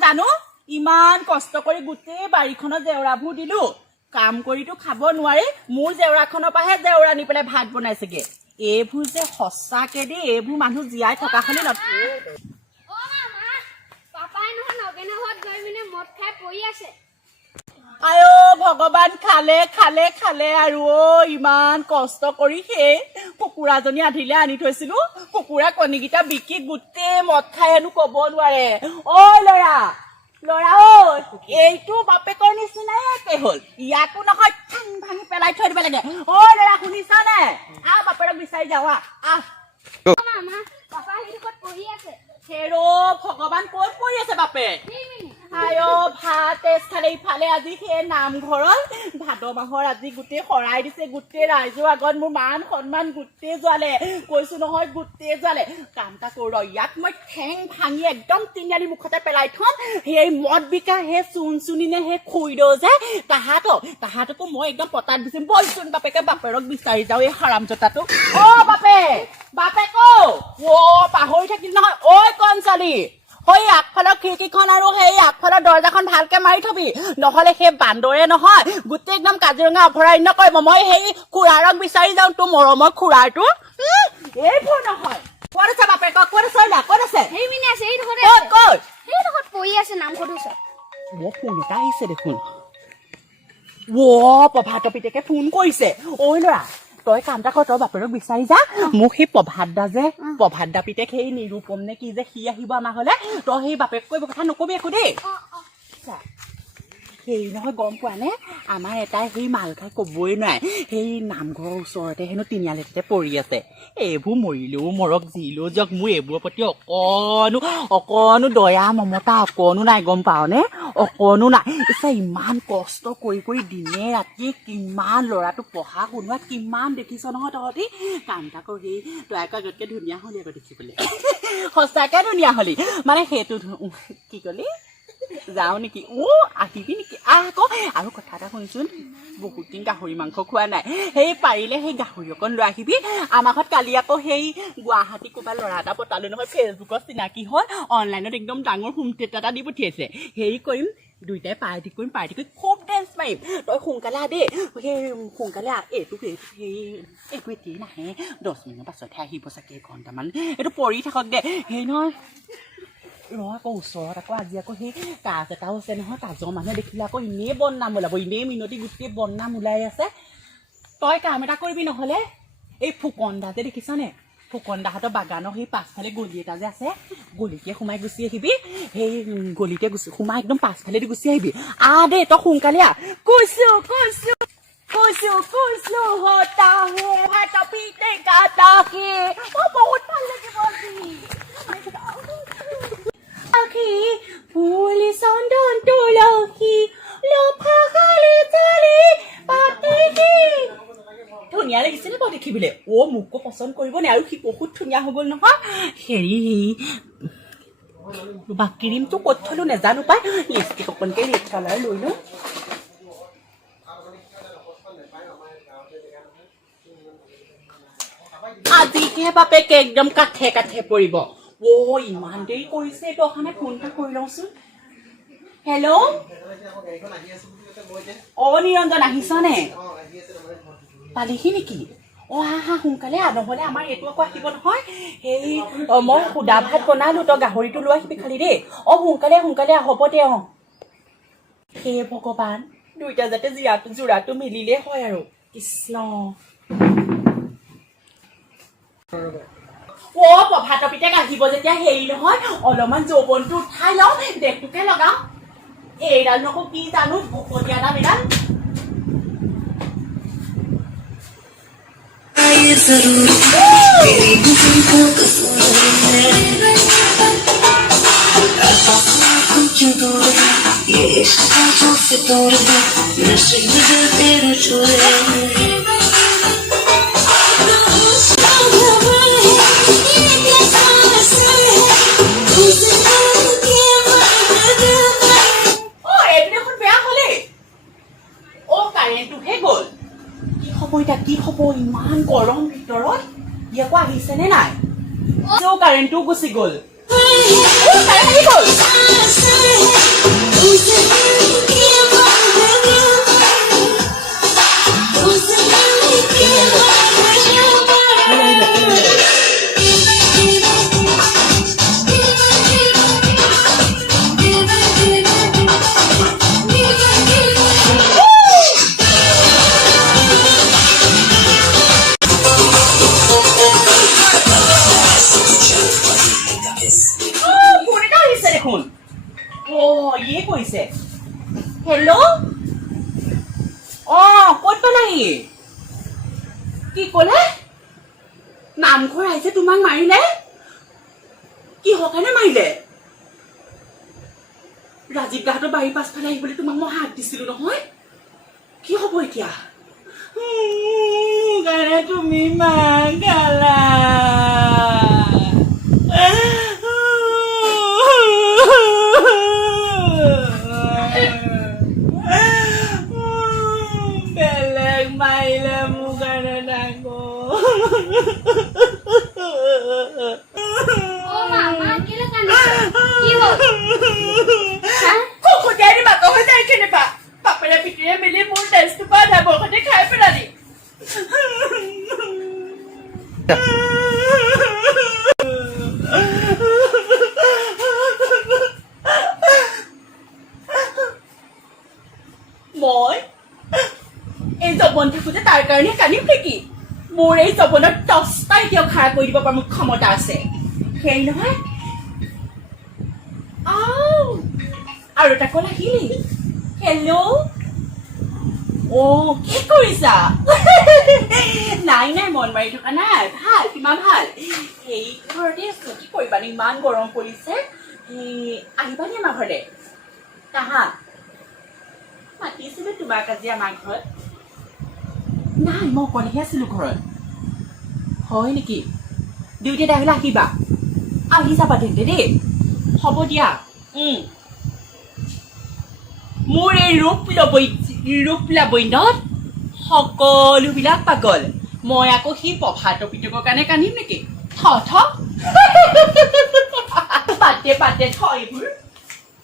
জানো ইমান কষ্ট কৰি গোটেই বাৰীখনত জেওৰাবোৰ দিলো কাম কৰিতো খাব নোৱাৰি মোৰ জেওৰাখনৰ পৰাহে জেওৰা নি পেলাই ভাত বনাইছেগে এইবোৰ যে সঁচাকে দেই এইবোৰ মানুহ জীয়াই থকা হলে নথয় পাপাই নহয় নগেনৰ ঘৰত গৈ মিনে মদ খাই পৰি আছে আয়ো ভগৱান খালে খালে খালে আৰু ইমান কষ্ট কৰি সেই কুকুৰাজনী আধিলে আনি থৈছিলো কুকুৰা কণীকেইটা বিকি গোটেই মদ খাই হেনো কব নোৱাৰে ঐ ল'ৰা ল'ৰা ঐ এইটো বাপেকৰ নিচিনাই একে হ'ল ইয়াকো নহয় ঠাং ভাঙি পেলাই থৈ দিব লাগে ঐ ল'ৰা শুনিছানে আহ বাপেৰক বিচাৰি যাওঁ আহ মামা পাপা সেইটো ক'ত পঢ়ি আছে হেৰ ভগৱান ক'ত পৰি আছে বাপে আয়ো ভাত তেজ খালে ইফালে আজি সেই নামঘৰত ভাদ মাহৰ আজি গোটেই শৰাই দিছে গোটেই ৰাইজৰ আগত মোৰ মান সন্মান গোটেই যোৱালে কৈছো নহয় গোটেই যোৱালে কাম এটা কৰো ইয়াক মই ঠেং ভাঙি একদম তিনিআলি মুখতে পেলাই থম সেই মদ বিকা সেই চুনচুনিনে সেই খুইদেউ যে তাহাঁতকো মই একদম পতাত দিছিম বলচোন বাপেকে বাপেৰক বিচাৰি যাওঁ এই হাৰামজতাটো অ বাপেক অ পাহৰি থাকিল নহয় ঐ কণচালি সেই আগফালৰ খিৰিকীখন আৰু সেই আগফালৰ দৰ্জাখন ভালকে মাৰি থবি নহলে সেই বান্দৰে নহয় গোটেই একদম কাজিৰঙা অভয়াৰণ্য কৰিব মই সেই খুৰাৰক বিচাৰি যাওঁ তোৰ মৰমৰ খুৰাৰটো এইবোৰ নহয় ক'ত আছে বাপেক ক'ত আছে ক'ত আছে সেই মিনে আছে এই ঘৰতে ক'ত সেই ঘৰত পৰি আছে নামঘৰটো ওচৰত মোৰ ফোন এটা আহিছে দেখোন প্ৰভাতৰ পিতেকে ফোন কৰিছে ঐ ল'ৰা তই কাম এটা কৰ তই বাপেৰক বিচাৰি যা মোক সেই প্ৰভাত দা পিতেক সেই নিৰূপম নে কি যে সি আহিব আমাৰ হলে তই সেই বাপেক কৈ কথা নকবি একো দেই সেই নহয় গম পোৱা নে আমাৰ এটাই সেই মাল খাই কবই নোৱাৰে সেই নামঘৰৰ ওচৰতে হেনো তিনিআলিতে পৰি আছে এইবোৰ মৰিলেও মৰক জিলেও যাওক মোৰ এইবোৰৰ প্ৰতি অকণো দয়া মমতা অকণো নাই গম পাও নে অকণো নাই ইমান কষ্ট কৰি দিনে ৰাতিয়ে কিমান ল'ৰাটো পঢ়া শুনোৱা কিমান দেখিছ নহয় তহঁতি কাম এটা কৰ সেই তই আকৌ আগতকে ধুনীয়া হলি আকৌ দেখিবলৈ সঁচাকে ধুনীয়া হলি মানে সেইটো কি কলি যাও নেকি আহিবি নেকি আকৌ আৰু কথা এটা শুনিছোন বহুত দিন গাহৰি মাংস খোৱা নাই সেই পাৰিলে সেই গাহৰি অকণ লৈ আহিবি আমাৰ ঘৰত কালি আকৌ সেই গুৱাহাটী ক'ৰবাত ল'ৰা এটা পতালো নহয় ফেচবুকত চিনাকি হ'ল অনলাইনত একদম ডাঙৰ হোম থিয়েটাৰ এটা দি পঠিয়াইছে হেৰি কৰিম দুইটাই পাৰ্টি কৰি খুব ডেন্স মাৰিম তই সোনকালে আহ দেই সেই সোনকালে এইটো এতিয়াই নাহে 10 মিনিটৰ পাছতহে আহিব চাগে এঘণ্টামান এইটো পৰি থাকক দে সেই নহয় আকৌ ওচৰত আকৌ আজি আকৌ সেই কাজ এটাও আছে নহয় কাজৰ মানুহে দেখিলে আকৌ এনেই বদনাম ওলাব এনেই মিনতি গোটেই বদনাম ওলাই আছে তই কাম এটা কৰিবি নহ'লে এই ফুকনদা যে দেখিছনে ফুকনদাহঁতৰ বাগানৰ সেই পাছফালে গলি এটা যে আছে গলিতে সোমাই গুচি আহিবি সেই গলিতে সোমাই একদম পাছফালেদি গুচি আহিবি দেই তই সোনকালে কৈছো হতা হে হাত পিতে কাটা হে বহুত ভাল লাগিব আখি ফুলি চন্দন তুলসী লফা খালি চালি পাতি ধুনীয়া লাগিছিলে তই দেখিবলৈ মোকো পচন্দ কৰিব নে আৰু সি বহুত ধুনীয়া হৈ গ'ল নহয় হেৰি ক্ৰীমটো ক'ত থলো নেজানো পাই লিপষ্টিক অকণকে ৰেড কালাৰ লৈ লওঁ আজিহে বাপেকে একদম কাঠে পৰিব ইমান দেৰি কৰিছে এইটো অহা নাই ফোন এটা কৰি লওঁচোন হেল্ল' নিৰঞ্জন আহিছনে পালিহি নেকি হা সোনকালে নহ'লে আমাৰ এইটো আকৌ আহিব নহয় সেই মই সুদা ভাত বনালো তই গাহৰিটো লৈ আহিবি খালি দেই সোনকালে হ'ব দে হে ভগৱান দুইটা যাতে যোৰাটো মিলিলে হয় আৰু কৃষ্ণ প্ৰভাতৰ পিতেক আহিব যেতিয়া হেৰি নহয় অলপমান যৌৱনটো উঠাই লওঁ দেহটোকে লগাওঁ এইডাল নকো কি জানো ভকতীয়া দাম এডাল কি হব ইমান গৰম ভিতৰত ইয়াকো আহিছেনে নাই কাৰেণ্টটো গুচি গ'ল ইয়ে কৈছে হেল্ল' ক'ত পালাহি কি ক'লে নামঘৰ আহিছে তোমাক মাৰিলে কিহৰ কাৰণে মাৰিলে ৰাজীৱ দাহঁতৰ বাৰীৰ পাছফালে আহিবলৈ তোমাক মই হাত দিছিলো নহয় কি হ'ব এতিয়া কাৰণে তুমি মাৰ খালা বেলেগ মাৰিলে মোৰ কাৰণে ডাঙৰ অ মা মা কেলে কান্দিছে কি হ'ল খুকুটিয়াই বাকৰ হৈ যায় কেনেবা বাপেৰে পিতেৰে মিলি মোৰ তেজটো পৰা বৰষতে খাই পেলালি মই এই জবন থাকোঁতে তাৰ কাৰণে কান্দিম নেকি মোৰ এই জবনত 10টা এতিয়াও খাৰা কৰি দিব পৰা মোৰ ক্ষমতা আছে সেই নহয় আৰু এটা কল আহিলি হেল্ল' কি কৰিছা নাই মন মাৰি থকা নাই ভাল কিমান ভাল সেই ঘৰতে আছো কি কৰিবা ইমান গৰম পৰিছে আহিবা নি আমাৰ ঘৰতে তাহা মাতিছিলো তোমাক আজি আমাৰ ঘৰত নাই মই অকলেহে আছিলো ঘৰত হয় নেকি ডিউটিত আহিলে আহিবা আহি যাবা তেন্তে দেই হ'ব দিয়া মোৰ এই ৰূপ লাবণ্যত সকলোবিলাক পাগল মই আকৌ সি পভাতৰ পিতেকৰ কাৰণে কান্দিম নেকি বাদ দে থ এইবোৰ